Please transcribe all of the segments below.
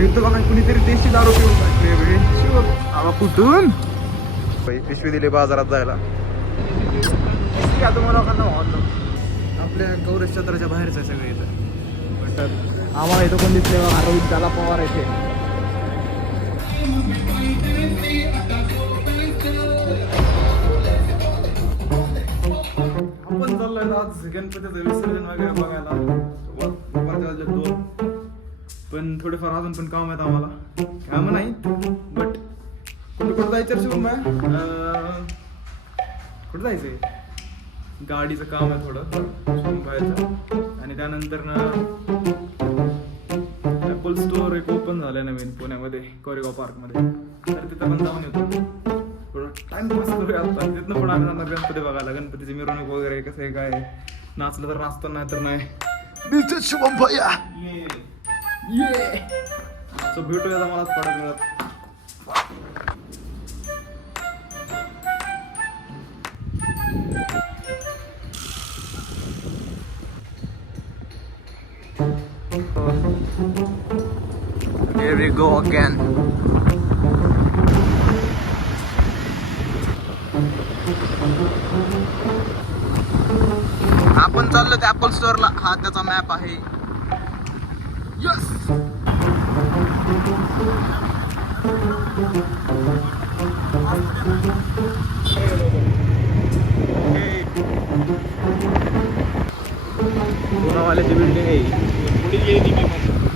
तर इथं बघा कुणीतरी देशी दारू पिऊन टाकले आवा कुठून पिशवी दिली बाजारात जायला. आपल्या गौरेश चंद्राच्या बाहेरच आहे सगळे इथं. म्हणतात आम्हाला इथं कोण दिसले बघा रोहित त्याला पवार इथे. आपण चाललोय आज गणपतीचं विसर्जन वगैरे बघायला. दुपारच्या वाजले 2. पण थोडेफार अजून पण काम आहेत आम्हाला. काम नाही बट कुठं जायचं शुभम भाई? कुठं जायचंय? गाडीचं काम आहे थोडं शुभम भाईचं. आणि त्यानंतर ॲपल स्टोअर एक ओपन झालंय नवीन पुण्यामध्ये कोरेगाव पार्कमध्ये. तर तिथं पण जाऊन येतो. थोडं टाइमपास करूया आता. तिथनं पण आम्ही जाणार गणपती बघायला. गणपतीची मिरवणूक वगैरे कसं आहे काय. नाचलं तर नाचतो नाही तर नाही. शुभम भैया सो भेटूया मला थोड्या वेळात. Here we go again. आपण चाललो त्या ॲपल स्टोअरला. हा त्याचा मॅप आहे. यस पुण्यावाल्याची बिल्डिंग आहे.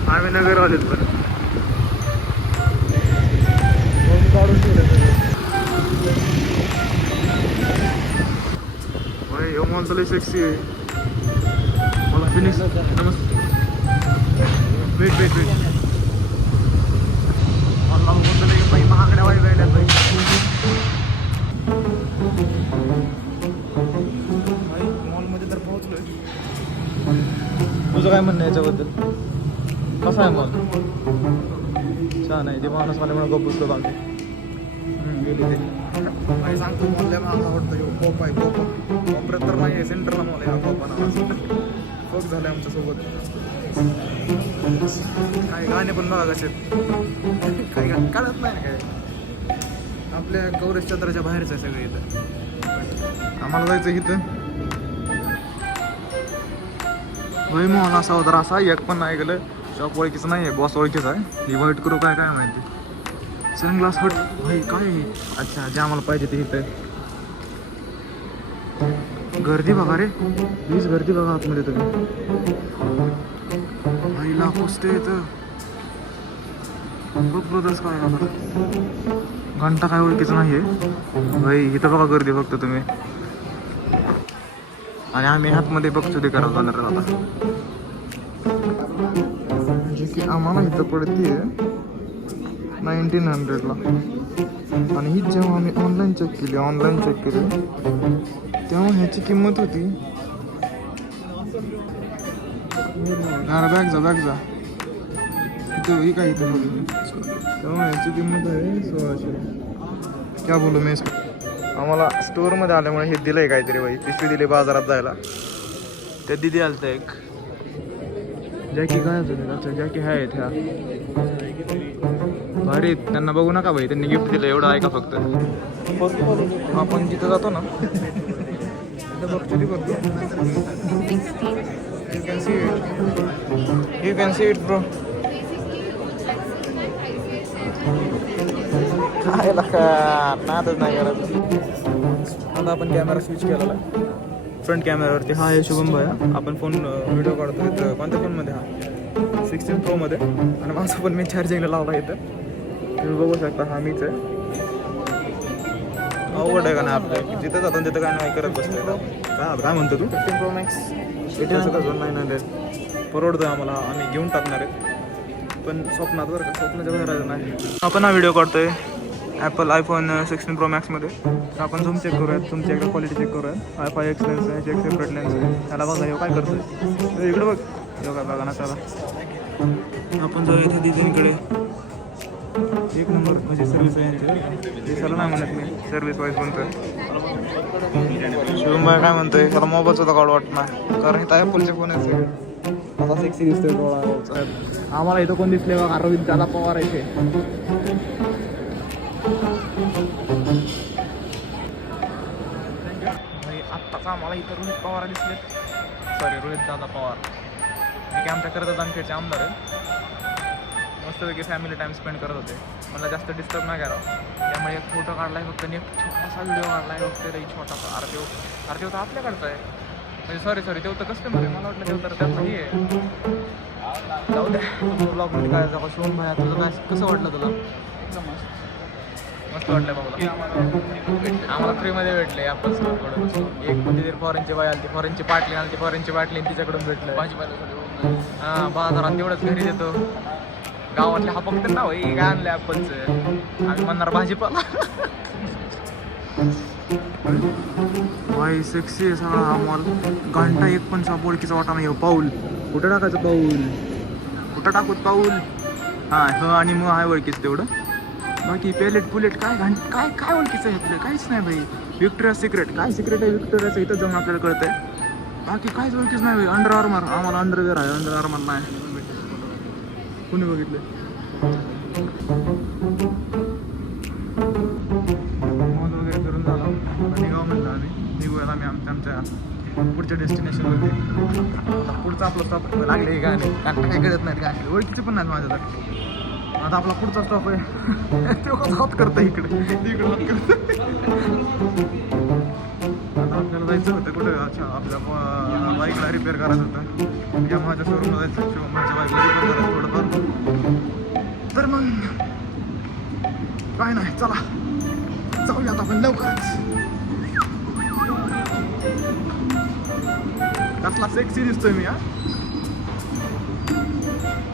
आम्ही नगर आलेत पण काढून ठेवले. मॉल तर लय सेक्सी आहे. मला फिनिक्स नमस्ते. वेट मला बोलतो नाही बाई महागड्या वाई गायल्यात बाई. मॉलमध्ये तर पोहोचलोय. तुझं काय म्हणणं आहे याच्याबद्दल? कसा आहे मॉल? छान आहे. ते माणूस मला म्हणून गप्प बसलो आम्ही. गेली ते काही सांगतो मॉलला मला आवडतं. कोप आहे कोपऱ्यात तर नाही आहे. सेंटरला मॉल आहे. हा कोपा नावाचा फोक झालं आमच्यासोबत. काही गाणे पण बघा कसे काही काढत नाही काय. आपल्या गौरेश चंद्राच्या बाहेरच आहे सगळे इथं. आम्हाला जायचं इथं भाई मॉल असा होता असा. एक पण नाही गेलं. शॉप ओळखीचं नाही आहे. बॉस ओळखीचं आहे. ही वाईट करू काय माहिती. सनग्लास हट भाई काय. अच्छा जे आम्हाला पाहिजे ते इथं. गर्दी बघा रे. प्लीज गर्दी बघा आतमध्ये तुम्ही. भाई लाखोस्ते येतं. बघ ब्रदर्स काय घंटा काय ओळखीचं नाही आहे भाई. इथं बघा गर्दी फक्त तुम्ही. आणि आम्ही आतमध्ये बघतो ते करायला जाणार आता. म्हणजे की आम्हाला इथं पडते 1900 ला. आणि ही जेव्हा आम्ही ऑनलाईन चेक केली तेव्हा ह्याची किंमत होती. बॅग जा इथं ही काय इथं तेव्हा ह्याची किंमत आहे 1600. क्या बोलू मी. आम्हाला स्टोअरमध्ये आल्यामुळे हे दिलंय काहीतरी बाई. पिशवी दिली बाजारात जायला. त्या दिदी आलतं एक जॅकी. काय होतं जॅकी आहेत ह्या भारी. त्यांना बघू नका भाई. त्यांनी गिफ्ट दिलं एवढं ऐका फक्त. आपण जिथं जातो ना तिथं बघतो ती बघतो. You can see it bro. काय नादच नाही करत. आता आपण कॅमेरा स्विच केलेला आहे फ्रंट कॅमेरावरती. हा आहे शुभम भैया. आपण फोन व्हिडिओ काढतो इथं. कोणत्या फोनमध्ये? हा 16 Pro मध्ये. आणि माझा पण मी चार्जिंगला लावला इथं. तुम्ही बघू शकता. हा मीच आहे. अवघड आहे का नाही आपलं. जिथं जातो तिथं काय नाही करत बसतो. काय म्हणतो तू? 15 Pro Max 900 परवडतं आम्हाला. आम्ही घेऊन टाकणार आहे पण स्वप्नात बरं का. स्वप्नाच्या बाहेर नाही. आपण हा व्हिडिओ काढतोय ॲपल iPhone 16 Pro Max मध्ये. आपण झूम चेक करूयात. तुमची एकदा क्वालिटी चेक करूयात. i5 X लेन्स आहे. एक सेपरेट लेन्स आहे. त्याला बघा हे काय करतोय. इकडे बघ योगा बघा ना त्याला. आपण जाऊ इथे दिदींकडे. एक नंबर म्हणजे सर्व्हिस आहे यांची. दिसायला नाही म्हणत मी सर्व्हिस वाईज म्हणतोय. शिवमभाई काय म्हणतोय. त्याला मोबाईलचा तर काढ वाटत नाही कारण इथं ॲपलचे फोन आहेत सगळे. असा सेक्सी दिसतोय डोळा साहेब. आम्हाला इथं कोण दिसले बघा, अरविंद दादा पवार इथे. आत्ताच आम्हाला इथं रोहित पवार दिसले. सॉरी, रोहित दादा पवार हे आमच्या कर्जत जामखेडचे आमदार आहेत. मस्तपैकी फॅमिली टाईम स्पेंड करत होते. मला जास्त डिस्टर्ब नाही करा, त्यामुळे एक फोटो काढलाय फक्त आणि एक छोटासा व्हिडिओ काढलाय फक्त. तरी छोटासा आरतीव तर आपल्याकडचा आहे. म्हणजे सॉरी तेव तर कस्टमर आहे. मला वाटलं तेव तर त्यात नाही आहे. जाऊ द्या, ब्लॉगमध्ये काय जाऊ. शिवम भाई तुझं काय कसं वाटलं तुला? एकदम मस्त वाटलं बाबा. आम्हाला फ्रीमध्ये भेटले ॲपल स्टोअरकडून. एक कोणती तरी फॉरेनची बाई आली, फॉरेनची बाटली आली, फॉरेनची बाटली तिच्याकडून भेटलं. भाजीपाला हां, बाजारात तेवढंच घरी देतो. गावातले हा फक्त नाव आहे काय आणलं ॲपलचं. आम्ही म्हणणार भाजीपाला. भाई सेक्सी आहे सगळा हा मॉल. घंटा एक पण साप ओळखीचा वाटा नाही. पाऊल कुठं टाकायचं? पाऊल कुठं टाकूत? पाऊल हां ह आणि मग आहे ओळखीचं तेवढं. बाकी पेलेट पुलेट काय काय काय ओळखीचं आहे आपलं? काहीच नाही भाई. विक्टोरिया सिक्रेट काय सिक्रेट आहे विक्टोरियाचं? इथं जाऊन आपल्याला कळतंय. बाकी काहीच ओळखीच नाही भाई. अंडर आर्मर आम्हाला अंडरवेअर आहे. अंडर आर्मर नाही कुणी बघितलं. मॉल वगैरे करून झाला निघावं म्हणलं आम्ही. निघूयात आम्ही आमच्या पुढच्या डेस्टिनेशनवरती. पुढचा आपला स्टॉप लागले हे गाणे कारण काही कळत नाहीत. गाणे ओळखीचे पण नाहीत माझ्यासाठी. आता आपला पुढचा स्टॉप आहे तो कसं हात करतं इकडे हात करतं. आता आपल्याला जायचं होतं कुठं? अच्छा, आपल्या बाईकला रिपेअर करायचं होतं. या माझ्या शोरूमला जायचं. माझ्या बाईकला रिपेअर करायचं थोडंफार. तर मग काय नाही, चला जाऊयात आपण लवकरच. कसला सेक्सी दिसतोय मी. हा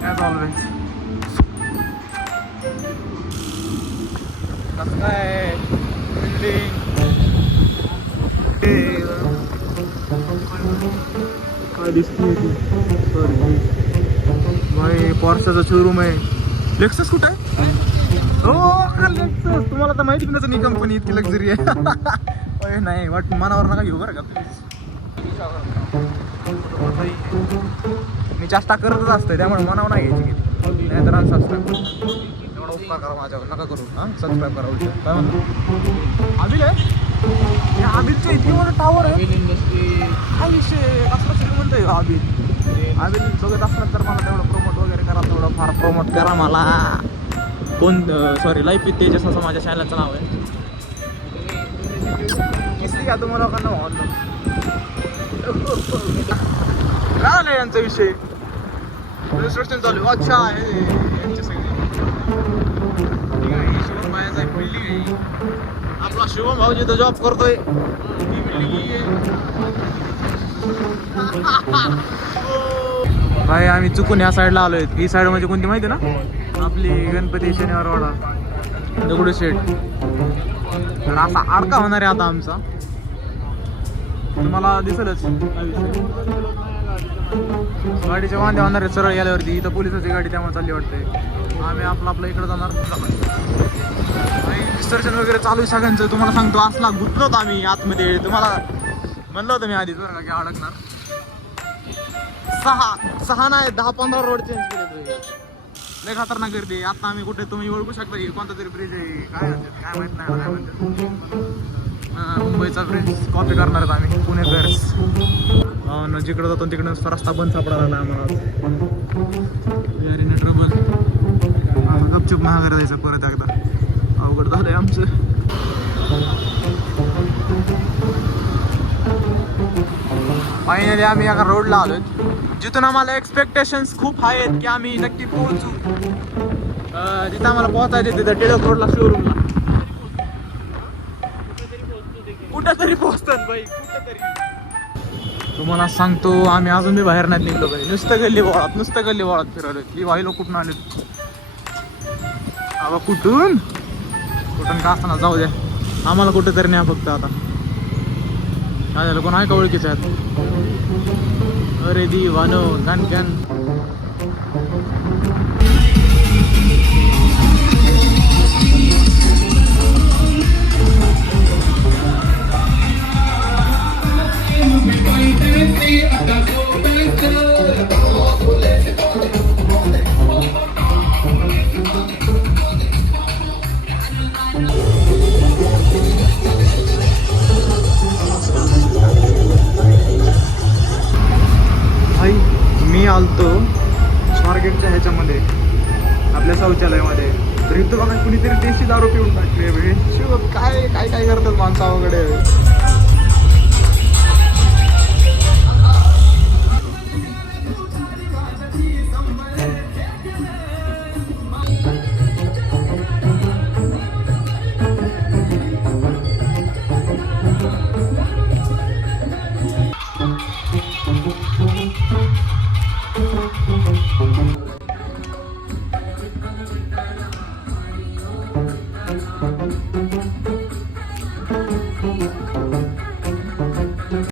ॲज ऑलवेज. कसं काय बिल्डिंग काय दिसते? सॉरी भाई, पॉर्शाचं शोरूम आहे. लेक्सस कुठं आहे? हो लेक्सस. तुम्हाला तर माहिती नाही ही कंपनी इतकी लक्झरी आहे. नाही वाट मनावर नका घेऊ बरं का प्लीज. मी चेष्टा करतच असतोय त्यामुळे मनावर नाही घ्यायची किती. नाही तर सबस्क्राईब एवढा उपकार करा माझ्यावर नका करू. हां सबस्क्राईब करा. उलट काय म्हणतो आबिल आहे. आबिलच्या इथे मोठं टावर आहे. काय विषय असला तरी म्हणतोय आबिल. आबिल बघत असणार तर मला तेवढं प्रोमोट वगैरे करा. थोडं फार प्रोमोट करा मला. कोण सॉरी लाईफ विथ तेजस असं माझ्या चॅनलचं नाव आहे. किसली का तुम्हाला लोकांना वाटलं राहिलं यांचा विषय. रजिस्ट्रेशन चालू. अच्छा आहे यांचे सगळे. ठीक आहे, शिवम भाईचा एक बिल्डिंग आहे. आपला शिवम भाऊ जिथं जॉब करतोय ती बिल्डिंग. भाई आम्ही चुकून या साईडला आलोय. ही साईड म्हणजे कोणती माहिती ना? आपली गणपती शनिवारवाडा दगडूशेठ. तर असा अडका होणार आहे आता आमचा. तुम्हाला दिसेलच. गाडीच्या वांद्या होणार आहे सरळ गेल्यावरती. इथं पोलिसाची गाडी त्यामुळे चालली वाटते. आम्ही आपलं इकडं जाणार. विसर्जन वगैरे चालू आहे सगळ्यांचं. तुम्हाला सांगतो असला गुंतलो होतो आम्ही आतमध्ये. तुम्हाला म्हणलं होतं मी आधीच बरं का की अडकणार. 6 नाही 10-15 रोड चेंज केले. लय खतरनाक गर्दी. आता आम्ही कुठे तुम्ही ओळखू शकता की कोणता तरी ब्रिज आहे. काय म्हणतात काय माहित नाही काय म्हणतात. मुंबईचा ब्रिज कॉपी करणार आहेत आम्ही पुणेकर्स. जिकडं जातो तिकडं रस्ता बंद सापडायला लागला आम्हाला. Very in trouble. गपचूप महागारी जायचं परत एकदा. अवघड झालंय आमचं. फायनली आम्ही एका रोडला आलोय जिथून आम्हाला एक्सपेक्टेशन्स खूप आहेत की आम्ही नक्की पोहोचू. जिथं आम्हाला पोहोचायचं तिथं टिळक रोडला शोरूमला. कुठंतरी पोहोचतात बाई कुठंतरी. तुम्हाला सांगतो आम्ही अजून बी बाहेर नाही निघलो बाई. नुसतं गल्ली बोळात फिरवलं. ही भाई लोक कुठून आले? बाबा कुठून का असताना जाऊ द्या. आम्हाला कुठं तरी नाही फक्त. आता काय झालं? कोण आहे का ओळखीचे आहेत? अरे दिवानो गन गन. स्वारगेटच्या ह्याच्यामध्ये आपल्या शौचालयामध्ये. तर इथं बघा कुणीतरी देशी दारू पिऊन टाकले. काय काय काय करतात माणसाकडे.